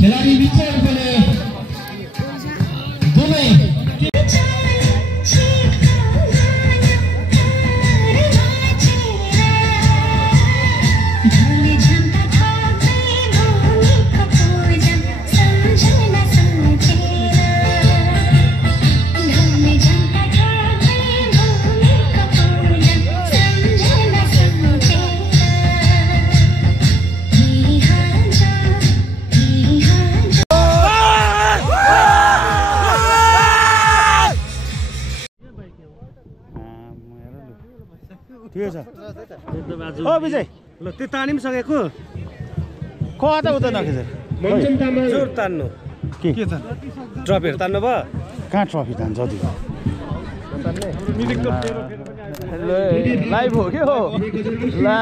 खेलाडी मित्रहरूले दुवै विजय ल त्यो तानी पनि सकेको कता उता नखेछ जोर तान्नु के छ ट्रफीहरू तान्नु भयो कहाँ ट्रफी तान्छ लाइभ हो के हो ला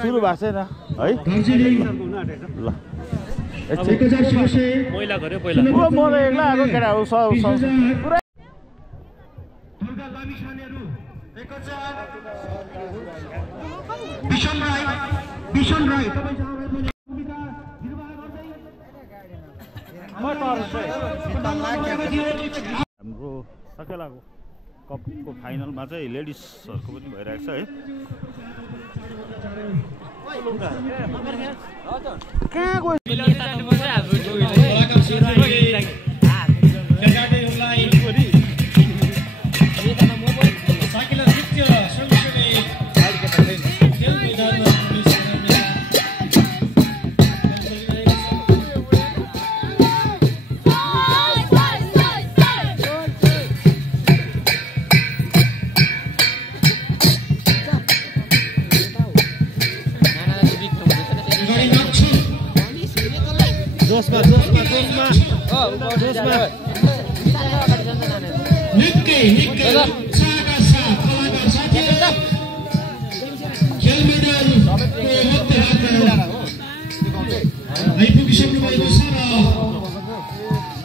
सुरु भएको छैन है ल पहिला गऱ्यो पहिला म एक्ला आएको केटाहरू पुरा बिशन राई हाम्रो सकेलाको कपको फाइनलमा चाहिँ लेडिजहरूको पनि भइरहेको छ है कहाँ गयो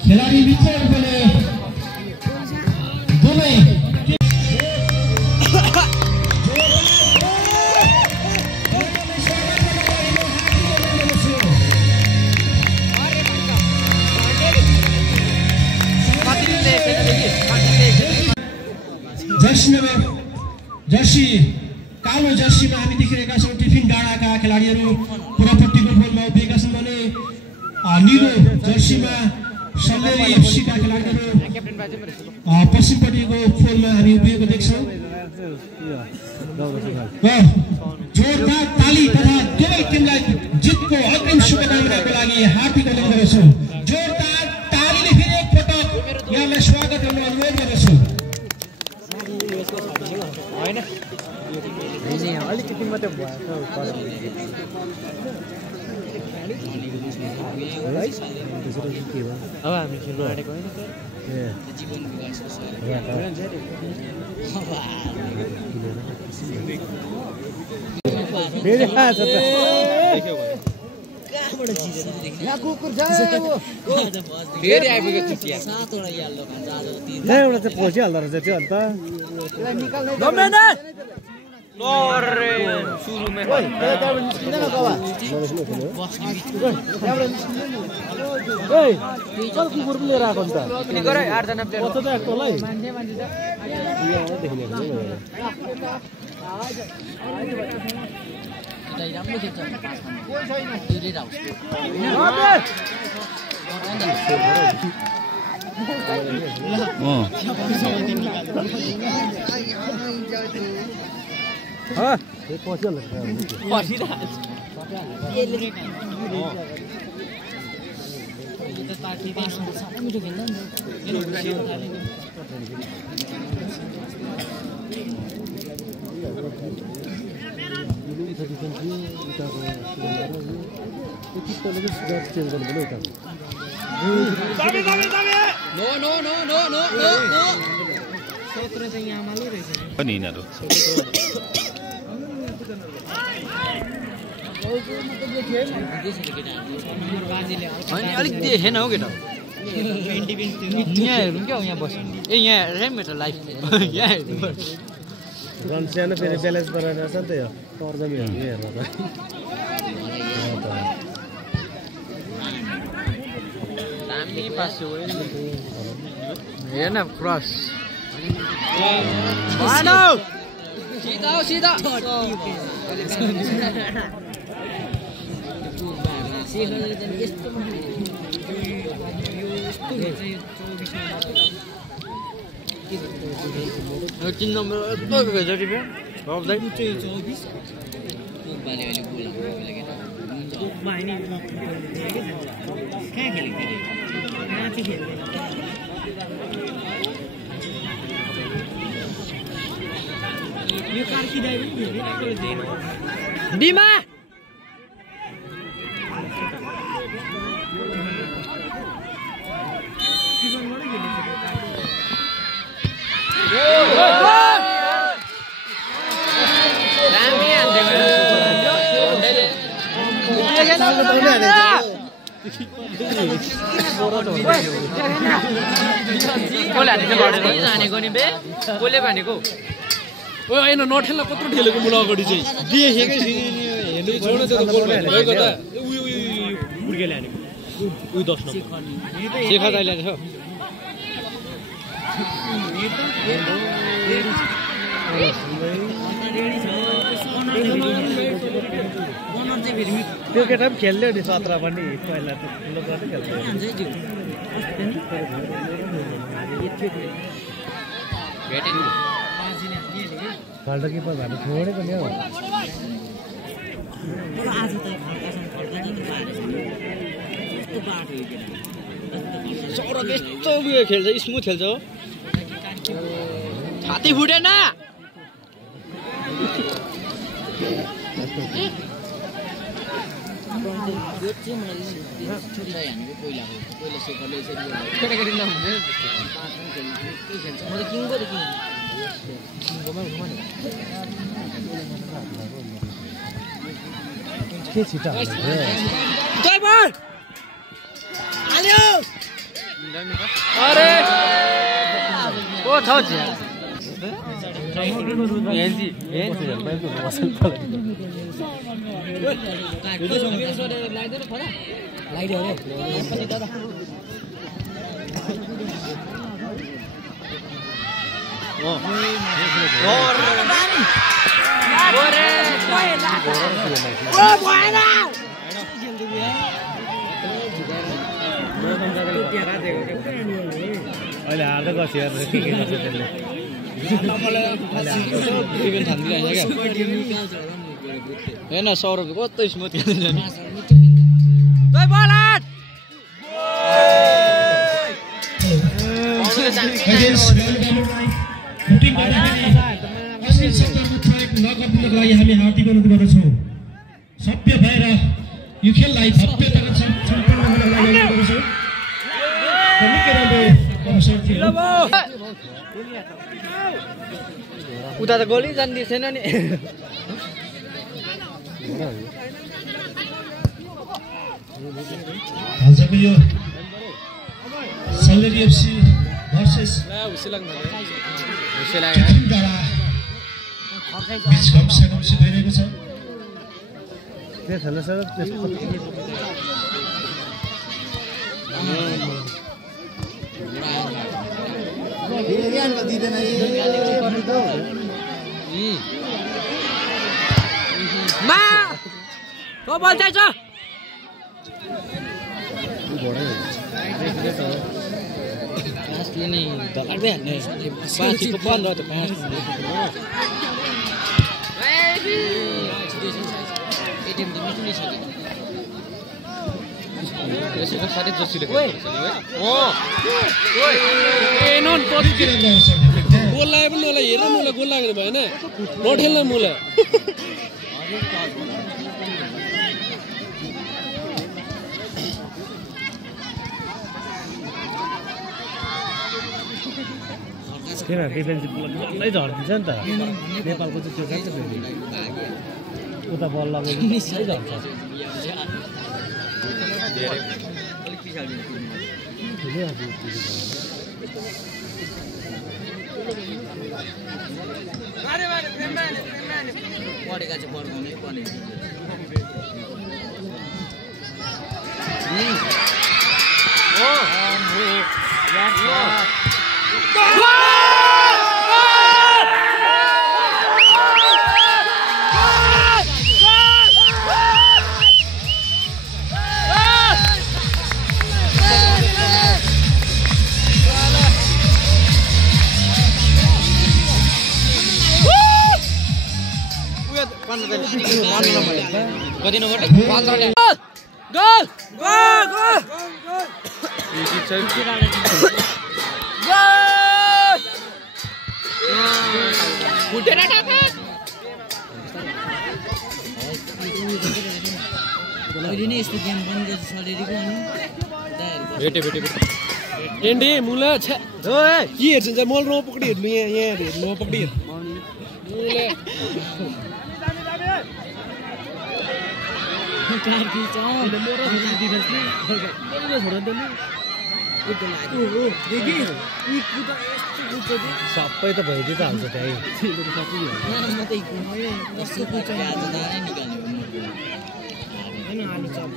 खेलाडी मित्रहरूले दुवै जर्सी कालो जर्सीमा हामी देखिरहेका छौँ टिफिन डाँडाका खेलाडीहरू पुरापट्टिको गोलमा उभिएका छन् भने निलो जर्सीमा सल्लेरी एफसीका खेलाडीहरू पश्चिमपट्टिको पोलमा हामी उभिएको देख्छौँ जोरदार ताली तथा दुवै टिमलाई जितको अग्रिम शुभकामनाको लागि हार्दिक अभिनन्दन गर्दछु जोरदार तालीले फेरि एकपटक यहाँलाई स्वागत गर्न अनुरोध गर्दछु अलिकति मात्रै भयो अब हामी खेल्नु आँटेको होइन फेरि आइपुग्यो चुटिया सातवटा याल्लो खान्छ आज एउटा चाहिँ पसिहाल्दो रहेछ त्यो अन्त सुरुमै कुकुर पनि लिएर आएको नि त 8जना प्लेयर अलिक देखेन हौ केटा यहाँ हेरौँ क्या यहाँ बस्नु ए यहाँ हेरेँ मेरो लाइफ यहाँ हेर्नु रन सानो फेरि ब्यालेन्स गरेर रहेछ नि त यो तर्जमीहरू हेर्न त दामी पास हो हेर्न क्रस सीधा हो सीधा तीन नम्बर डिमा जानेको नि बे कसले भनेको होइन नठेल्ला कत्रो ठेलेको मुला अगाडि चाहिँ देखेकै हेर्नु छोड्न त्यो गोल भएको त उयो उर्केले हानेको उयो 10 नम्बर शेखर दाइले छ त्यो केटा पनि खेल्यो नि 17 पनि पहिला त ठुलो गर्दै खेल्थ्यो खाल्डा किपर भएर छोडेको नि हौ सौरभ यस्तो उयो खेल्छ स्मुथ खेल्छ हो छाती फुटेन के छिटा अरे ओ छ अहिले हार्दै गर्छ यार के गर्छ त्यसले हेर्न सौरभ कस्तो स्मुथ खेल्छ नगर्नुको लागि हामी हार्दिक अनुरोध गर्दछौँ सभ्य भएर यो खेललाई भव्यताको सम्पन्न हुनको लागि अनुरोध गर्दछौँ निकै राम्रो अवसर थियो उता त गोली जान्दी छैन नि आजको यो सल्लेरी एफसी भर्सेस बिच घम्सा भइरहेको छ त्यो खेल्न सक्छ त्यसको मा बल चाहिन्छ पासले नै धकार्दै हान्ने पासको बन्द हो त पास एटिएम त मिट्नु नै सक्यो यसको साथै जसिले गोल लाग्यो पनि मलाई हेर्न मलाई गोल लागेर भएन नठेल्न मलाई किन डिफेन्सिभ डल्लै झर्दिन्छ नि त नेपालको चाहिँ त्यो खान्छ फेरि उता बल लगेको झर्छ पढेका चाहिँ बढाउनै पर्ने कति नम्बर 15 गोल गोल फुटेर टाका अहिले नै यस्तो गेम बन्द गर्छ सलेरीको अनि भेटे टेन्डे मुला छ ओए के हेर्छ मल रो पकडी हेर्नु यहाँ हेर्नु पकडी मुला कार्की छ मेरो डिफेन्स नि मेरो छोरा त नि उतो लाग्यो ओ देखि ई कुदा यस्तो कुदा सबै त भइदियो त हाल्छ त्यही म त घुमायो यस्तो कुदा आज दारै निकाल्ने हैन आलु चप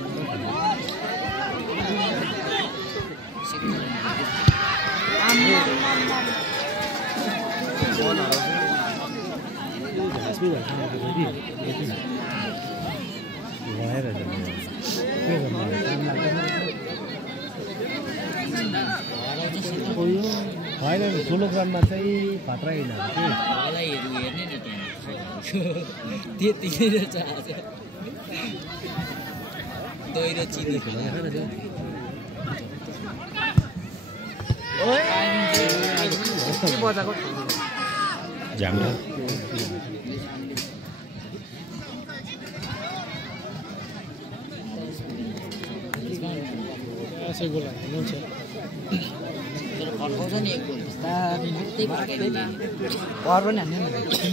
होइन ठुलो ग्राउन्डमा चाहिँ खतरा होइन हेर्ने न त्यति छ आज दही र चिनी झ्याम्ला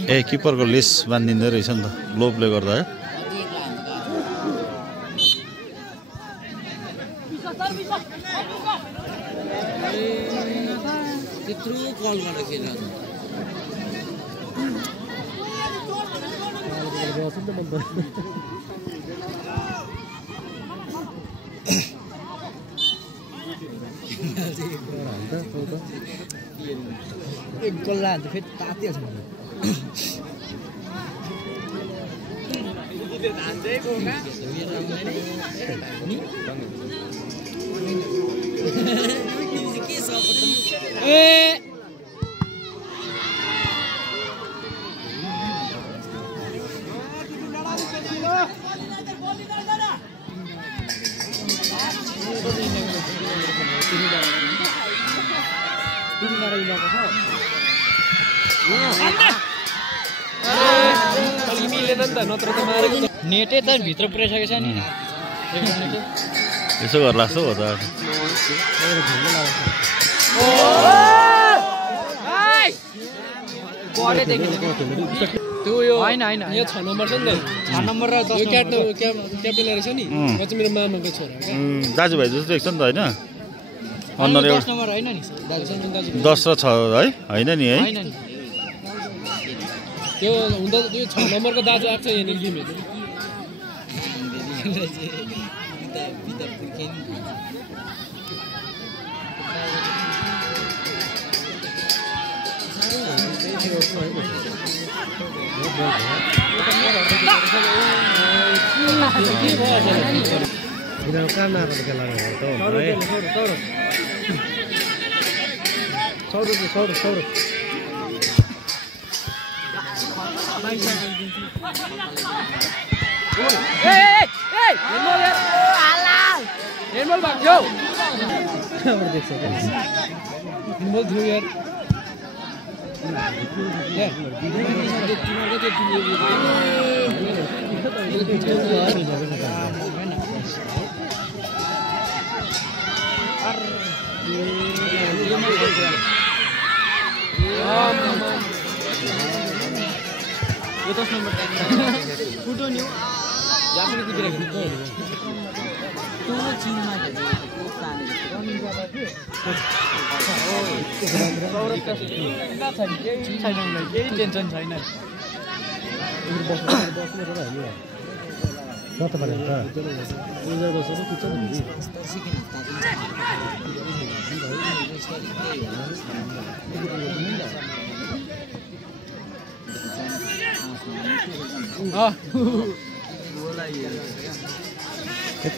ए किपरको लेस बाँधिँदो रहेछ नि त ग्लोभले गर्दा है त्यत्रो कल गरेर खेल्नु एक गोल लाग्छ फेरि तातिहाल्छ मलाई नेटै त भित्र पुऱ्याइसकेको छ नि यसो घर लाग्छ हो त त्यो यो हैन यो 6 नम्बर छ नि त 6 नम्बर र 10 नम्बर क्याप्टेन रहेछ नि म चाहिँ मेरो मामाको छोरा हो दाजुभाइ जस्तो देख्छ नि त होइन अन्डर 10 नम्बर हैन नि दाजु 10 र 6 है होइन नि है हैन नि त्यो हुँदा त्यो 6 नम्बरको दाजु आएको छ यहाँनिर गेम हेर्नु यिनीहरू कहाँ नारेर खेला है सौरो हेडबल भाग्यो देख्छ हेडबल थियो यार यो 10 नम्बर फुटो नि जापानी कुदिरहेको चिनमा केही टेन्सन छैन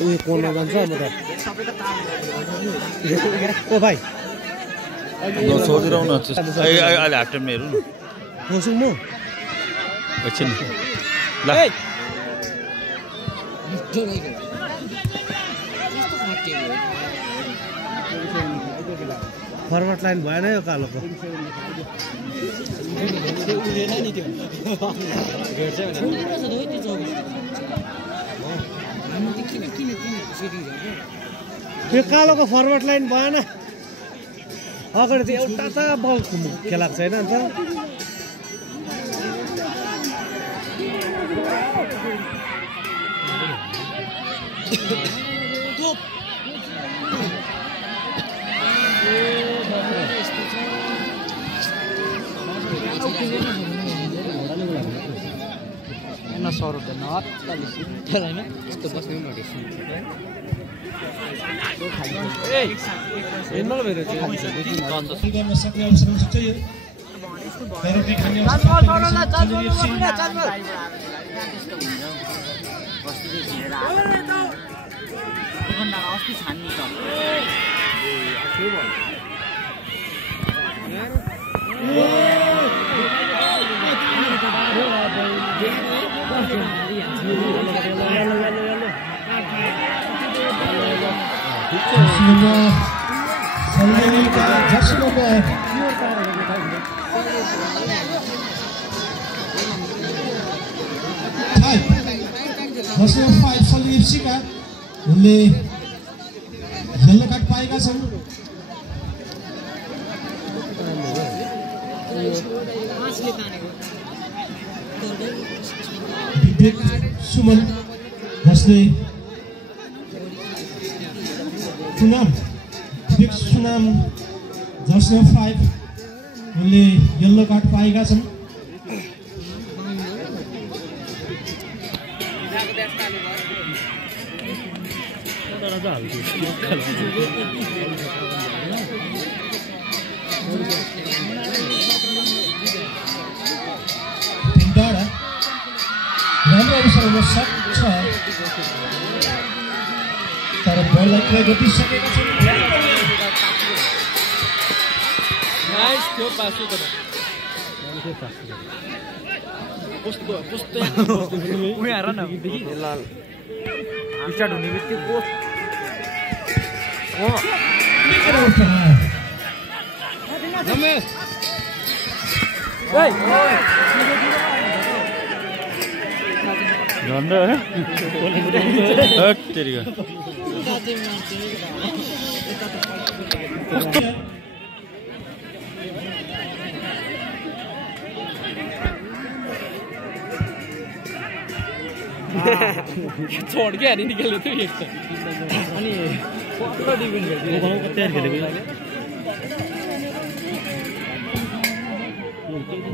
उयो कोर्न जान्छ म त ओ भाइ छोडिरहनु अहिले हाफ टाइममा हेरौँ न बसौँ म एकछिन ल फरवर्ड लाइन भएन यो कालोको त्यो कालोको फरवर्ड लाइन भएन अगाडि त एउटा त बल खेलाएको छैन अन्त गर्न सक्ने अवसर हुन्छ यो थेरापी खाने जर्सी नम्बर 5 सल्ली एफसीका उनले येल्लो कार्ड पाएका छन्। विवेक सुमन जसले विवेक सुनाम जर्सी नम्बर 5 उनले येल्लो कार्ड पाएका छन्। राम्रो अवसर हुन सक्छ तर बललाई क्लियर गरिसकेका छन्। नाइस त्यो पास हो त कस्तो कस्तो उही हेर न लाल स्टार्ट हुने बित्तिकै रमेश झन्डा तेरिका छोड़ के नहीं निकल लेते ये अनि फोटो डिफेंड कर दिया गांव को तैयार कर दिया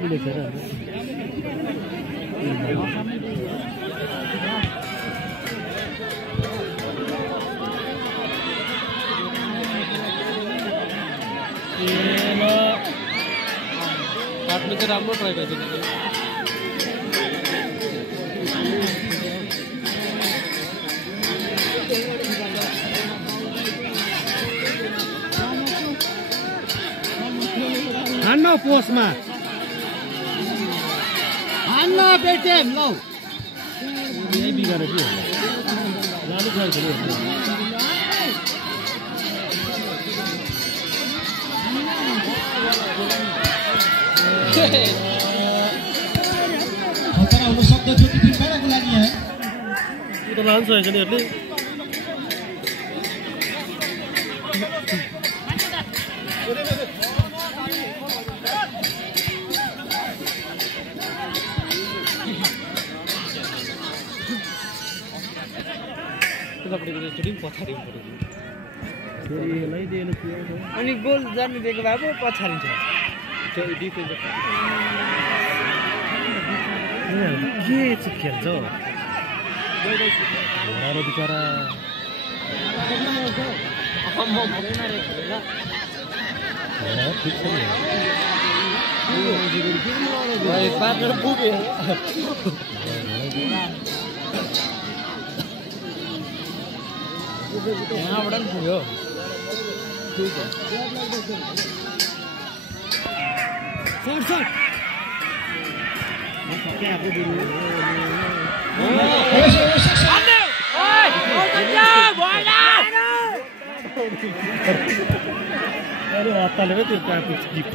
मिले सर हाथ में तो राम्रो ट्राई कर दिया हान्न पोस्टमा हान्न बेटेम लौ यही बिगारे के लालु खेल खेल्यो खतरा हुन सक्दो थियो टिफिन गाडाको लागि यहाँ यो त लान्छ हैन यसले अनि गोल जानु दिएको भए पो पछाडिन्छ के चाहिँ खेल्छ अरू बिचरा पार्टनर पुग्यो यहाँबाट पनि पुग्यो अरे हत्ताले पो त्यो ट्राफिक स्किप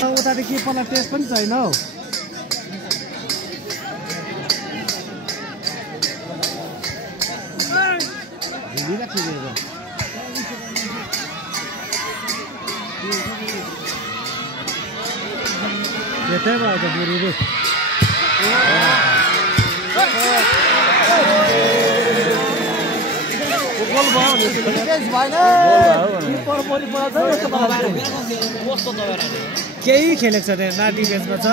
त उतादेखि पहिला टेस्ट पनि छैन हौ त्यही भयो त बुढीले केही खेलेको छ त्यहाँ ना डिफेन्समा छ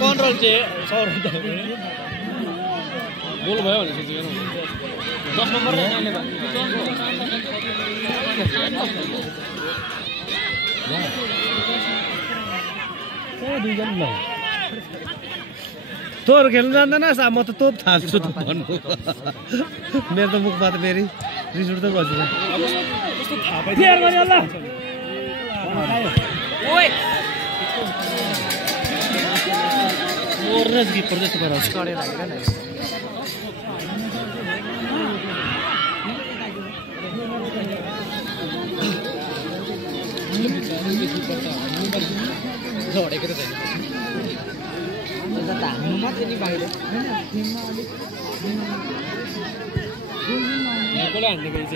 कन्ट्रोल चाहिँ गोल भयो भने 10 नम्बर तोहरू खेल्नु जान्दैनस् म त तोप थाल्छु त भन्नु मेरो त मुखमा त फेरि रिस उठ्दै बस्छ किपर जस्तो गराउँछ झडेको त छैन हान्नु मात्रै नि बाहिर कसले हान्ने गइछ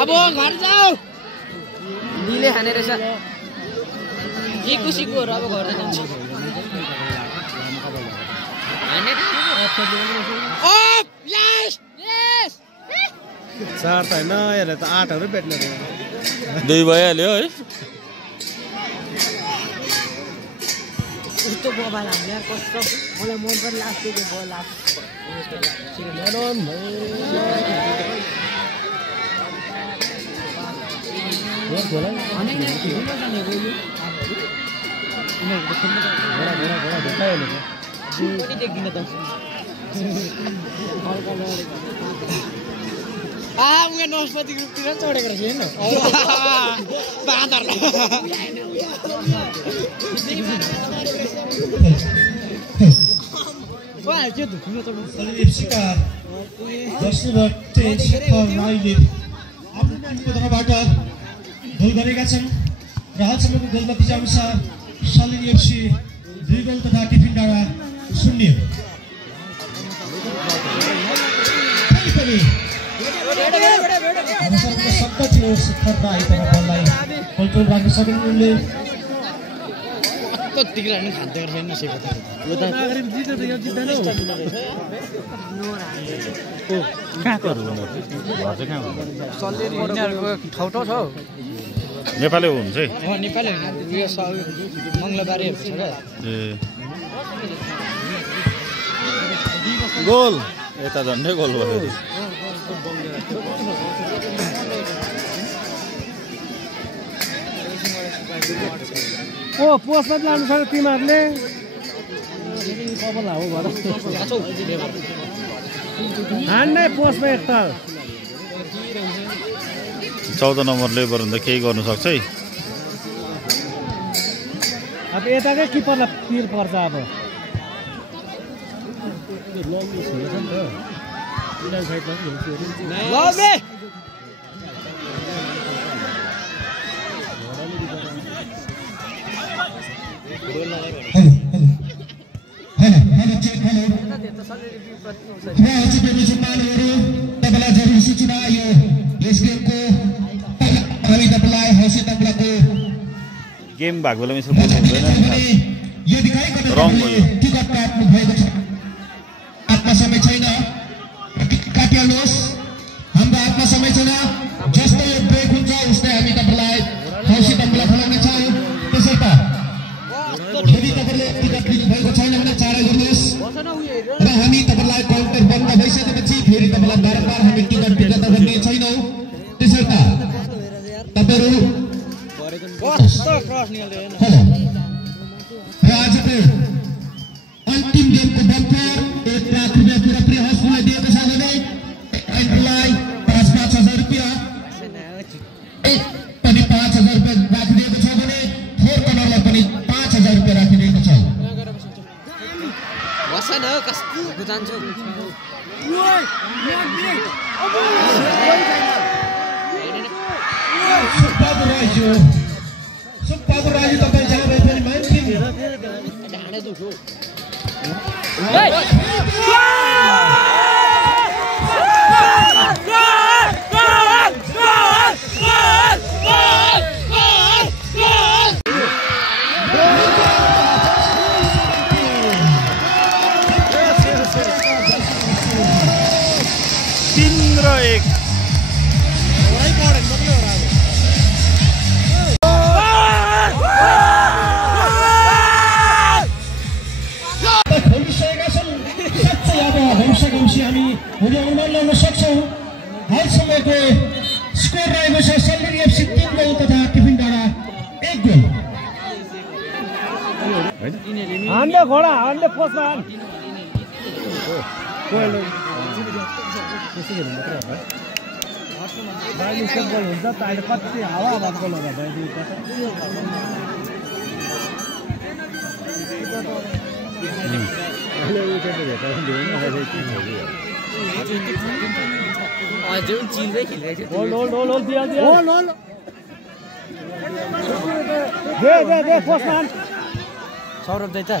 अब घर जाऊ दिले हाने रहेछ सिकुहरू अब घर जान्छ चार त होइन यसले त 8हरू भेट्ने 2 भइहाल्यो है उस्तो बबाल हान्ने यार कस्तो मलाई मन पनि लाग्थ्यो त्यो बल देखिन त उयो नस्पति ग्रुपतिर चढेको रहेछ हेर्नु एफसीका तर्फबाट गोल गरेका छन् र हालसम्मको गोल नतिजा अनुसार सलिनी एफसी 2 गोल तथा टिफिन डाँडा 0 शब्द थियो शिखरमा आइतन बललाई कन्ट्रोल गर्न सक्ने उनले कतिको राख्नु खान्छ छैन सेको ठाउँ छ नेपाली हुन्छ है नेपाली होइन उयो मङ्गलबारेहरू छ क्या गोल यता झन्डै गोल भयो ओ पोस्टमा लानु छ तिमीहरूले हान्ने पोस्टमा एकताल 14 नम्बर लेबर भन्दा केही गर्नु सक्छ है अब यताकै किपरलाई पिर पर्छ अब तपाईँलाई जरुरी सूचना यो यस गेमको हामी तपाईँलाई हौसला तपाईँको गेम भएको बेलामा यसो बोल्नु हुँदैन यो दिखाइकन रङ हो यो टिकट काट्नु भएको छ आत्मा समय छैन काटिहाल्नुहोस् हाम्रो आत्मा समय छैन जस्तो यो ब्रेक हुन्छ उस्तै हामी तपाईँलाई हौसला तपाईँलाई खेलाउने छौँ त्यसर्थ यदि तपाईँले टिकट लिनु भएको छैन भने चाँडै गर्नुहोस् र हामी तपाईँलाई काउन्टर बन्द भइसकेपछि फेरि तपाईँलाई बारम्बार हामी टिकट फिर्ता गर्ने छैनौँ त्यसर्थ तपाईँहरू र आजको अन्तिम गेमको बम्पर 1 लाख रुपियाँ पुरापुरी हौसलाई दिएको छ भने एन्ट्रीलाई 5,000 रुपियाँ पनि 5,000 रुपियाँ राखिदिएको छ भने फोर कर्नरलाई पनि 5,000 रुपियाँ राखिदिएको छ सुब्बाबु राजु तपाईँ जहाँ भए पनि मान्छे हामी हुने अनुमान लगाउन सक्छौँ हालसम्मको स्कोर रहेको छ सल्लेरी एफसी 3 गोल तथा टिफिन डाँडा 1 गोल हान्ने घोडा हान्ने पोस्टमा हान हुन्छ त अहिले कति हावा भएको लगा सौरभ दाइ त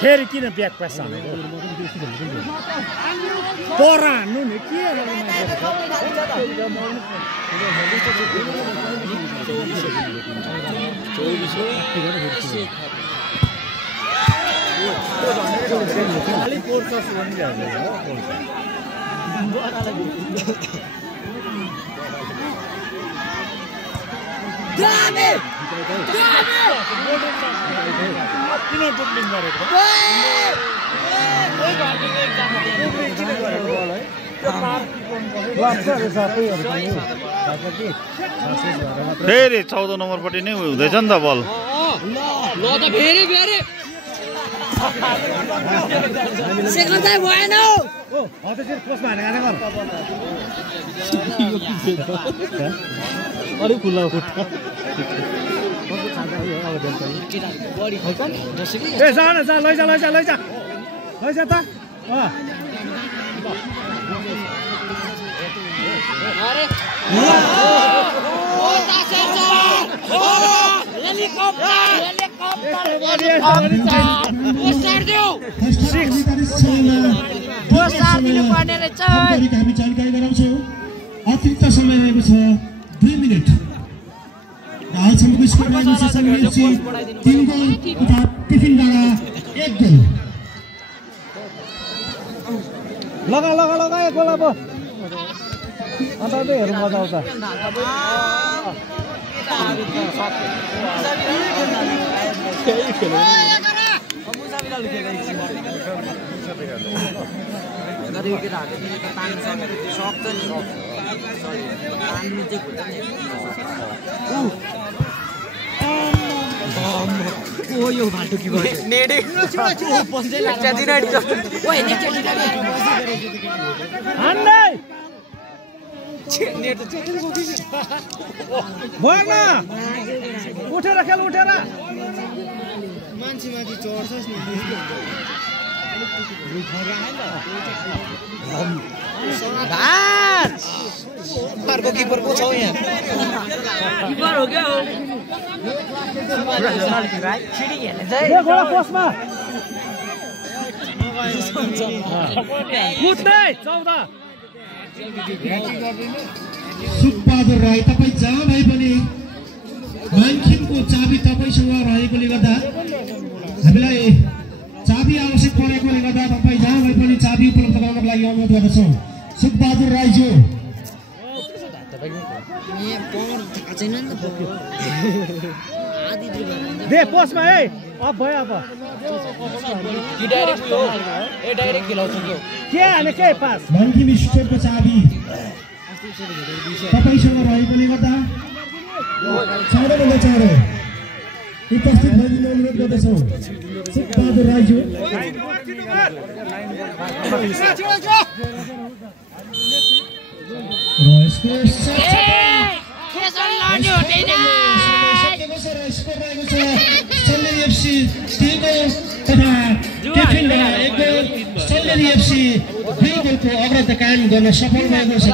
फेरि किन ब्याक प्रेस हानेको पर हान्नु नि के फेरि 14 नम्बरपट्टि नै हुँदैछ नि त बल अलिक खुल्ला खुट्टा ए जा लैजा त हामी जानकारी गराउँछौँ अतिरिक्त समय रहेको छ 2 मिनट हालसम्मको स्कोर रहेको छ सल्लेरी एफसी 3 गोल तथा टिफिन डाँडा 1 गोल लगा एक गोल अब अन्त हेरौँ मजा आउँछ यो भाटो कि भयो नेडे पञ्चे लाग्छ दिनाडी ओइ नेट दिनाडी हान्दै नेट त भएन उठेर खेल उठेर मान्छे माथि चढ्छस् नि किपरको किपर को छ यहाँ किपर हो क्या हो गोला पोस्टमा कुद्दै 14 सुखबहादुर राई तपाईँ जहाँ भए पनि मान्छेको चाबी तपाईँसँग रहेकोले गर्दा हामीलाई चाबी आवश्यक परेकोले गर्दा तपाईँ जहाँ भए पनि चाबी उपलब्ध गराउनको लागि अनुरोध गर्दछौँ सुखबहादुर राईज्यू दे पोस्टमा है अब भयो अब डाइरेक्ट हो ए डाइरेक्ट खेलाउँछ के हाने के पास मान्छे स्टोरको चाबी तपाईँसँग रहेकोले गर्दा चाँडोभन्दा चाँडो उपस्थित भइदिन अनुरोध गर्दछौँ सुखबहादुर राईज्यू अग्रता कायम गर्न सफल भएको छ।